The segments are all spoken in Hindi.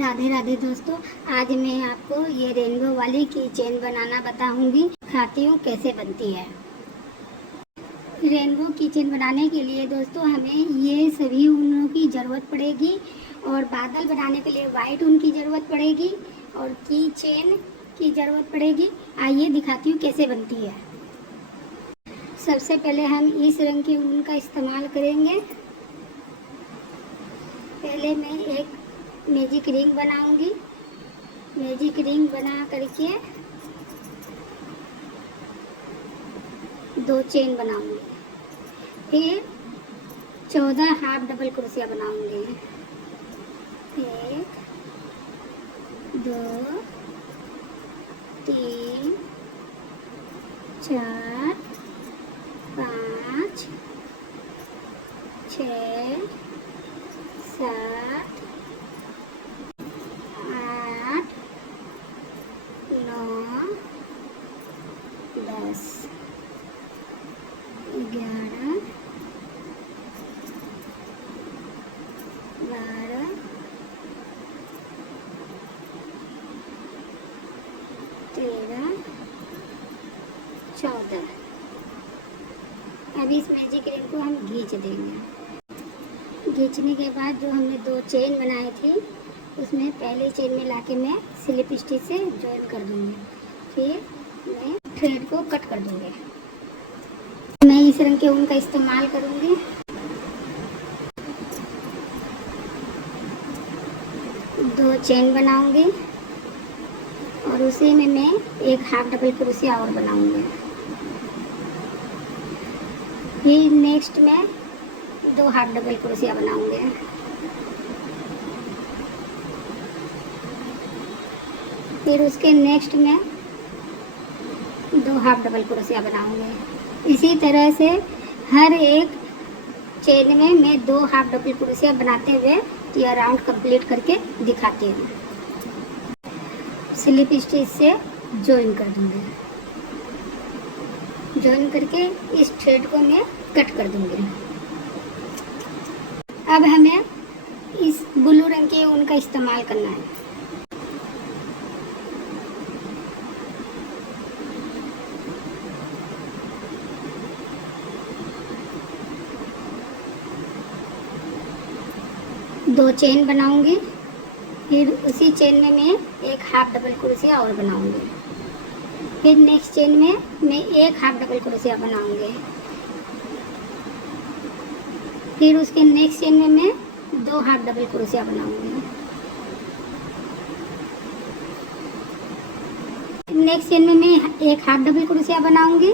राधे राधे दोस्तों, आज मैं आपको ये रेनबो वाली की चेन बनाना बताऊंगी। दिखाती हूँ कैसे बनती है। रेनबो की चेन बनाने के लिए दोस्तों हमें ये सभी ऊनों की ज़रूरत पड़ेगी और बादल बनाने के लिए वाइट ऊन की ज़रूरत पड़ेगी और की चेन की ज़रूरत पड़ेगी। आइए दिखाती हूँ कैसे बनती है। सबसे पहले हम इस रंग के ऊन का इस्तेमाल करेंगे। पहले मैं एक मैजिक रिंग बनाऊंगी। मैजिक रिंग बना करके 2 चेन बनाऊंगी। फिर 14 हाफ डबल क्रोशिया बनाऊंगी। 1 2 3 4 5 6 7 8 9 10 11 12 13 14। अब इस मैजिक रिंग को हम खींच देंगे। खींचने के बाद जो हमने 2 चेन बनाई थी उसमें पहले चेन में लाके मैं स्लिप स्टिच से ज्वाइन कर दूंगी। फिर मैं थ्रेड को कट कर दूंगी। मैं इस रंग के ऊन का इस्तेमाल करूंगी। दो चेन बनाऊंगी और उसी में मैं एक हाफ डबल क्रोशिया और बनाऊंगी। फिर नेक्स्ट में 2 हाफ डबल क्रोशिया बनाऊंगी। फिर उसके नेक्स्ट में 2 हाफ डबल क्रोशिया बनाऊंगी। इसी तरह से हर एक चेन में मैं 2 हाफ डबल क्रोशिया बनाते हुए यह राउंड कंप्लीट करके दिखाती हूँ। स्लिप स्टिच से ज्वाइन कर दूंगी। ज्वाइन करके इस थ्रेड को मैं कट कर दूंगी। अब हमें इस ब्लू रंग के ऊन का इस्तेमाल करना है। दो चेन बनाऊंगी। फिर उसी चेन में मैं एक हाफ डबल क्रोशिया और बनाऊंगी। फिर नेक्स्ट चेन में मैं एक हाफ डबल क्रोशिया बनाऊंगी। फिर उसके नेक्स्ट चेन में मैं 2 हाफ डबल क्रोशिया बनाऊंगी। नेक्स्ट चेन में मैं एक हाफ डबल क्रोशिया बनाऊंगी।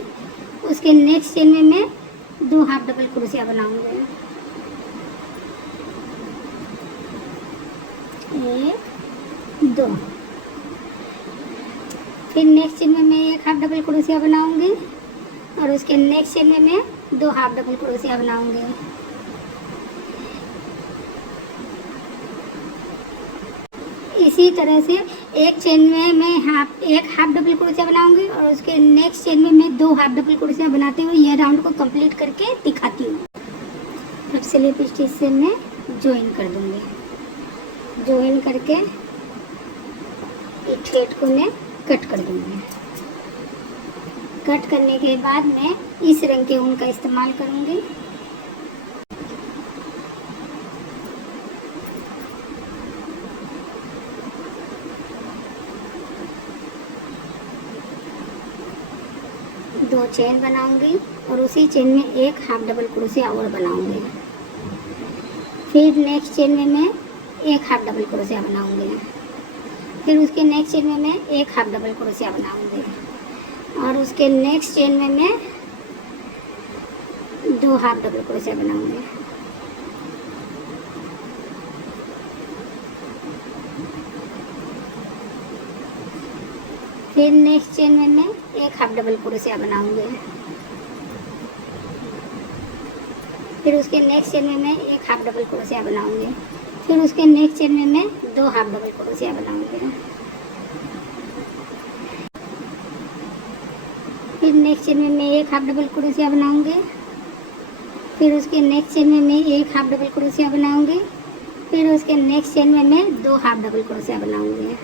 उसके नेक्स्ट चेन में मैं 2 हाफ डबल क्रोशिया बनाऊंगी। 1 2। फिर नेक्स्ट चेन में मैं एक हाफ डबल क्रोशिया बनाऊंगी और उसके नेक्स्ट चेन में मैं 2 हाफ डबल क्रोशिया बनाऊंगी। इसी तरह से एक चेन में मैं एक हाफ डबल क्रोशिया बनाऊंगी और उसके नेक्स्ट चेन में मैं 2 हाफ डबल क्रोशिया बनाते हुए यह राउंड को कंप्लीट करके दिखाती हूँ। अब स्लिप स्टिच से मैं ज्वाइन कर दूंगी। ज्वाइन करके इस थ्रेड को मैं कट कर दूंगी। कट करने के बाद मैं इस रंग के ऊन का इस्तेमाल करूंगी। दो चेन बनाऊंगी और उसी चेन में एक हाफ डबल क्रोशिया और बनाऊंगी। फिर नेक्स्ट चेन में मैं एक हाफ डबल क्रोशिया बनाऊंगी। फिर उसके नेक्स्ट चेन में मैं एक हाफ डबल क्रोशिया बनाऊंगी और उसके नेक्स्ट चेन में मैं 2 हाफ डबल क्रोशिया बनाऊंगी। फिर नेक्स्ट चेन में मैं एक हाफ डबल क्रोशिया बनाऊंगी। फिर उसके नेक्स्ट चेन में मैं एक हाफ डबल क्रोशिया बनाऊंगी। फिर उसके नेक्स्ट चेन में मैं 2 हाफ डबल क्रोशिया बनाऊंगी। फिर नेक्स्ट चेन में मैं एक हाफ डबल क्रोशिया बनाऊंगी। फिर उसके नेक्स्ट चेन में मैं एक हाफ डबल क्रोशिया बनाऊंगी फिर उसके नेक्स्ट चेन में मैं 2 हाफ डबल क्रोशिया बनाऊंगी।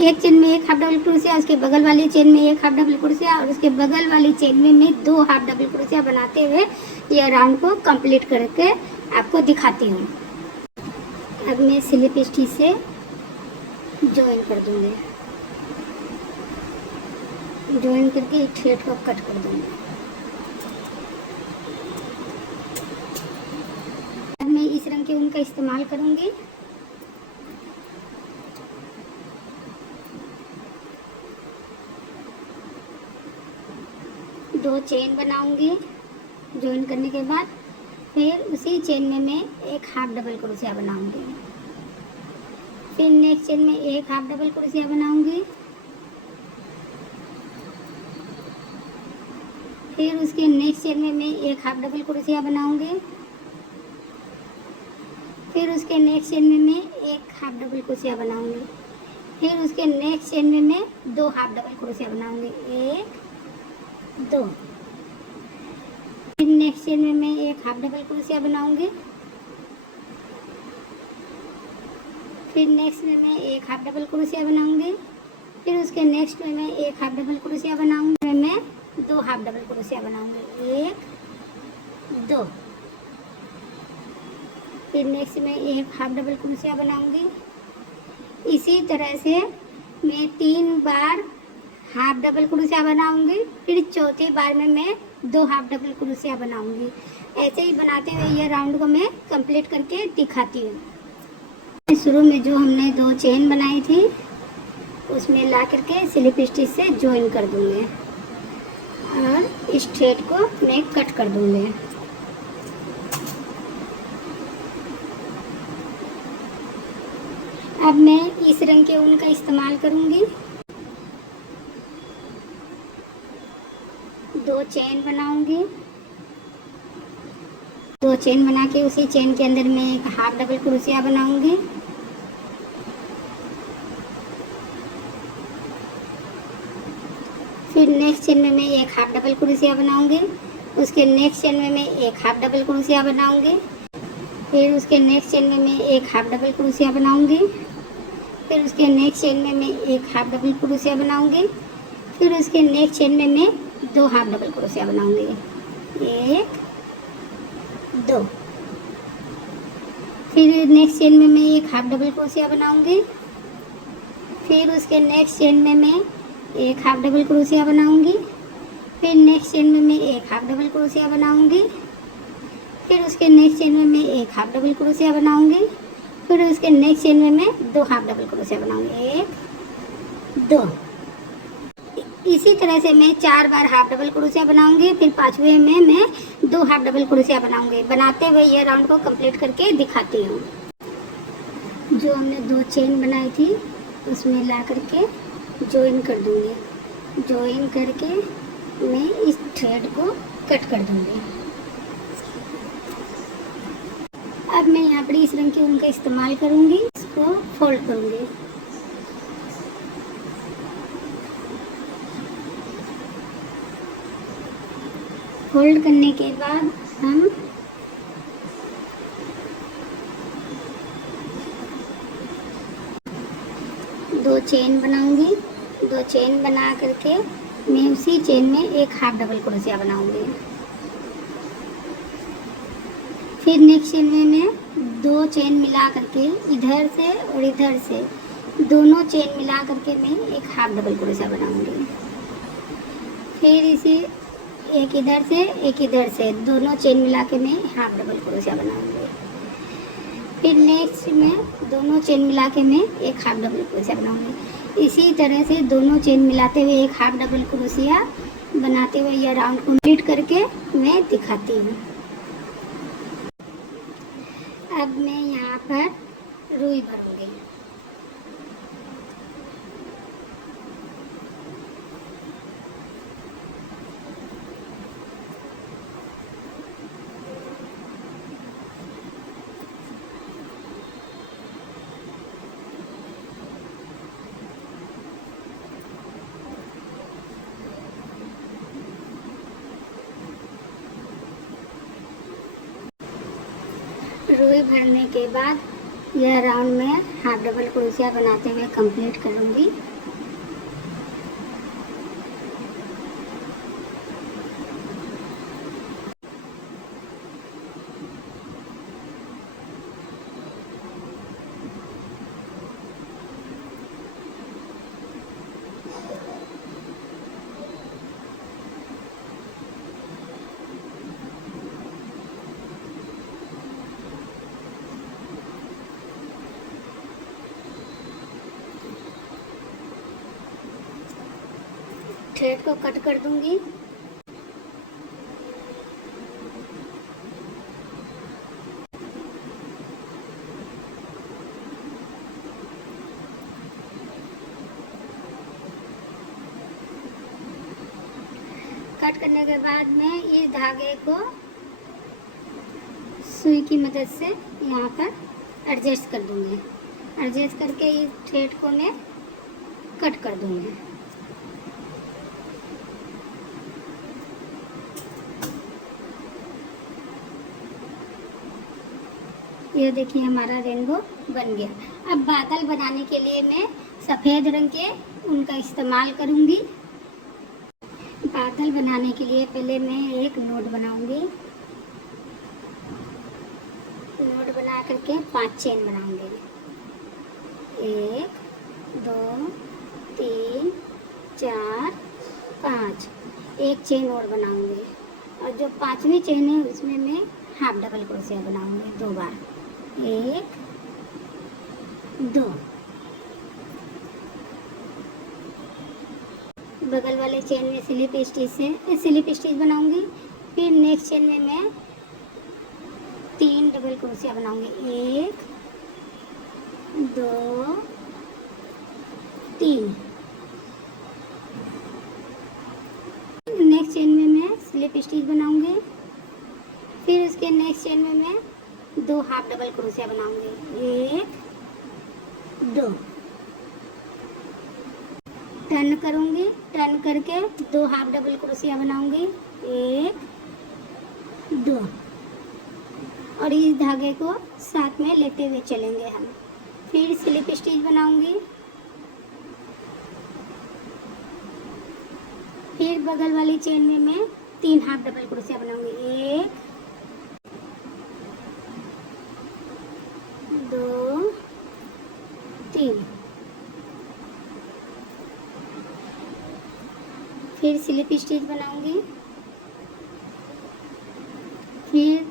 एक चेन में 1 हाफ डबल क्रोशिया, उसके बगल वाली चेन में 1 हाफ डबल क्रोशिया और उसके बगल वाली चेन में मैं 2 हाफ डबल क्रोशिया बनाते हुए ये राउंड को कंप्लीट करके आपको दिखाती हूँ। अब मैं स्लिप स्टिच से ज्वाइन कर दूंगी, ज्वाइन करके एक थ्रेड को कट कर दूंगी। अब मैं इस रंग के ऊन का इस्तेमाल करूंगी। दो चेन बनाऊंगी ज्वाइन करने के बाद, फिर उसी चेन में मैं 1 हाफ डबल क्रोशिया बनाऊंगी। फिर नेक्स्ट चेन में 1 हाफ डबल क्रोशिया बनाऊंगी। फिर उसके नेक्स्ट चेन में मैं 1 हाफ डबल क्रोशिया बनाऊंगी। फिर उसके नेक्स्ट चेन में मैं 1 हाफ डबल क्रोशिया बनाऊंगी। फिर उसके नेक्स्ट चेन में मैं 2 हाफ डबल क्रोशिया बनाऊंगी, 1 2। फिर नेक्स्ट चेन में मैं 1 हाफ डबल क्रोशिया बनाऊंगी। फिर नेक्स्ट में मैं 1 हाफ डबल क्रोशिया बनाऊंगी। फिर उसके नेक्स्ट में मैं 1 हाफ डबल क्रोशिया बनाऊंगी। मैं 2 हाफ डबल क्रोशिया बनाऊंगी, 1 2। फिर नेक्स्ट में 1 हाफ डबल क्रोशिया बनाऊंगी। इसी तरह से मैं 3 बार हाफ डबल क्रोशिया बनाऊंगी। फिर चौथी बार में मैं 2 हाफ डबल क्रोशिया बनाऊंगी। ऐसे ही बनाते हुए ये राउंड को मैं कंप्लीट करके दिखाती हूँ। शुरू में जो हमने 2 चेन बनाई थी उसमें ला करके स्लिप स्टिच से ज्वाइन कर दूंगी और इस थ्रेड को मैं कट कर दूंगी। अब मैं इस रंग के ऊन का इस्तेमाल करूंगी। 2 चेन बनाऊंगी। 2 चेन बना के उसी चेन के अंदर मैं 1 हाफ डबल क्रोशिया बनाऊंगी। फिर नेक्स्ट चेन में मैं 1 हाफ डबल क्रोशिया बनाऊंगी। उसके नेक्स्ट चेन में मैं 1 हाफ डबल क्रोशिया बनाऊंगी। फिर उसके नेक्स्ट चेन में मैं 1 हाफ डबल क्रोशिया बनाऊंगी। फिर उसके नेक्स्ट चेन में मैं 1 हाफ डबल क्रोशिया बनाऊंगी। फिर उसके नेक्स्ट चेन में मैं 2 हाफ डबल क्रोशिया बनाऊंगी, 1 2। फिर नेक्स्ट चेन में मैं 1 हाफ डबल क्रोशिया बनाऊंगी। फिर उसके नेक्स्ट चेन में मैं 1 हाफ डबल क्रोशिया बनाऊंगी। फिर नेक्स्ट चेन में मैं 1 हाफ डबल क्रोशिया बनाऊंगी। फिर उसके नेक्स्ट चेन में मैं 1 हाफ डबल क्रोशिया बनाऊंगी। फिर उसके नेक्स्ट चेन में मैं 2 हाफ डबल क्रोशिया बनाऊंगी, 1 2। इसी तरह से मैं 4 बार हाफ डबल क्रोशिया बनाऊंगी। फिर 5वें में मैं 2 हाफ डबल क्रोशिया बनाऊंगी। बनाते हुए ये राउंड को कंप्लीट करके दिखाती हूँ। जो हमने 2 चेन बनाई थी उसमें ला करके ज्वाइन कर दूंगी। ज्वाइन करके मैं इस थ्रेड को कट कर दूंगी। अब मैं यहाँ पर इस रंग के ऊन का इस्तेमाल करूंगी। इसको फोल्ड करूंगी। फोल्ड करने के बाद हम दो चेन बनाऊंगी। 2 चेन बना करके मैं उसी चेन में 1 हाफ डबल क्रोशिया बनाऊंगी। फिर नेक्स्ट चेन में मैं 2 चेन मिला करके इधर से और इधर से दोनों चेन मिला करके मैं 1 हाफ डबल क्रोशिया बनाऊंगी। फिर इसी एक इधर से दोनों चेन मिला के मैं हाफ डबल क्रोशिया बनाऊंगी। फिर नेक्स्ट में दोनों चेन मिला के मैं 1 हाफ डबल क्रोशिया बनाऊंगी। इसी तरह से दोनों चेन मिलाते हुए 1 हाफ डबल क्रोशिया बनाते हुए यह राउंड कंप्लीट करके मैं दिखाती हूँ। अब मैं यहाँ पर रुई भरूंगी। रुई भरने के बाद यह राउंड में हाफ डबल क्रोशिया बनाते हुए कंप्लीट करूँगी। थ्रेड को कट कर दूंगी। कट करने के बाद में इस धागे को सुई की मदद से यहाँ पर एडजस्ट कर दूंगी। एडजस्ट करके इस थ्रेड को मैं कट कर दूंगी। ये देखिए हमारा रेनबो बन गया। अब बादल बनाने के लिए मैं सफ़ेद रंग के ऊन का इस्तेमाल करूँगी। बादल बनाने के लिए पहले मैं एक नोट बनाऊँगी। नोट बना करके 5 चेन बनाऊँगी। 1 2 3 4 5। एक चेन और बनाऊँगी और जो 5वीं चेन है उसमें मैं हाफ डबल क्रोशिया बनाऊँगी 2 बार। 1 2। बगल वाले चेन में स्लिप स्टिच बनाऊंगी। फिर नेक्स्ट चेन में मैं 3 डबल क्रोशिया बनाऊंगी। 1 2 3। नेक्स्ट चेन में मैं स्लिप स्टिच बनाऊंगी। फिर उसके नेक्स्ट चेन में मैं 2 हाफ डबल क्रोशिया बनाऊंगी। 1 2। टर्न करूंगी। टर्न करके 2 हाफ डबल क्रोशिया बनाऊंगी। 1 2। और इस धागे को साथ में लेते हुए चलेंगे हम। फिर स्लिप स्टिच बनाऊंगी। फिर बगल वाली चेन में मैं 3 हाफ डबल क्रोशिया बनाऊंगी। 1 2 3। फिर स्लिप स्टिच बनाऊंगी। फिर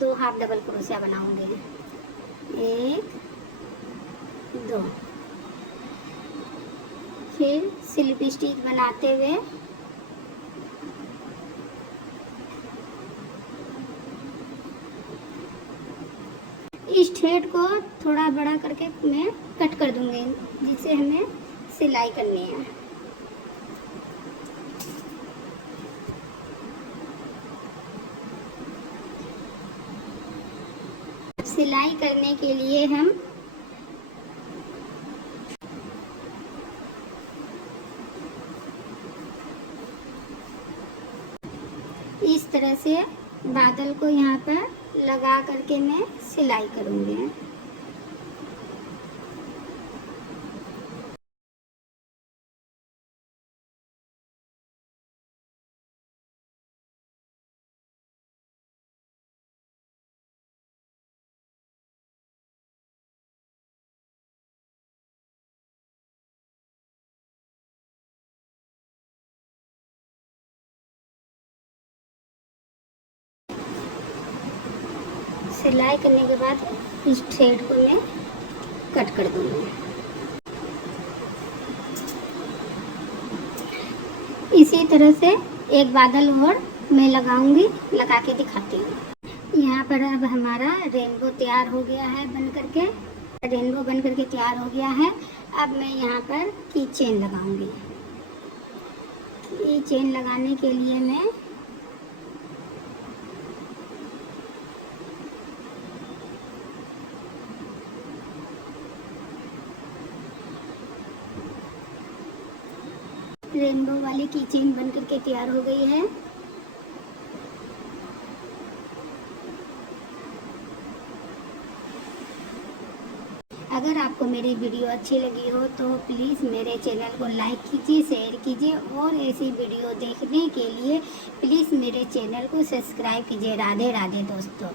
2 हाफ डबल क्रोशिया बनाऊंगी। 1 2। फिर स्लिप स्टिच बनाते हुए इस थ्रेड को थोड़ा बड़ा करके मैं कट कर दूंगी, जिससे हमें सिलाई करनी है। सिलाई करने के लिए हम इस तरह से बादल को यहाँ पर लगा करके मैं सिलाई करूँगी। सिलाई करने के बाद इस थ्रेड को मैं कट कर दूंगी। इसी तरह से एक बादल और मैं लगाऊंगी, लगा के दिखाती हूँ। यहाँ पर अब हमारा रेनबो तैयार हो गया है बन करके। रेनबो बन करके तैयार हो गया है। अब मैं यहाँ पर की चेन लगाऊंगी। की चेन लगाने के लिए मैं रेनबो वाली की चेन बन करके तैयार हो गई है। अगर आपको मेरी वीडियो अच्छी लगी हो तो प्लीज़ मेरे चैनल को लाइक कीजिए, शेयर कीजिए और ऐसी वीडियो देखने के लिए प्लीज़ मेरे चैनल को सब्सक्राइब कीजिए। राधे राधे दोस्तों।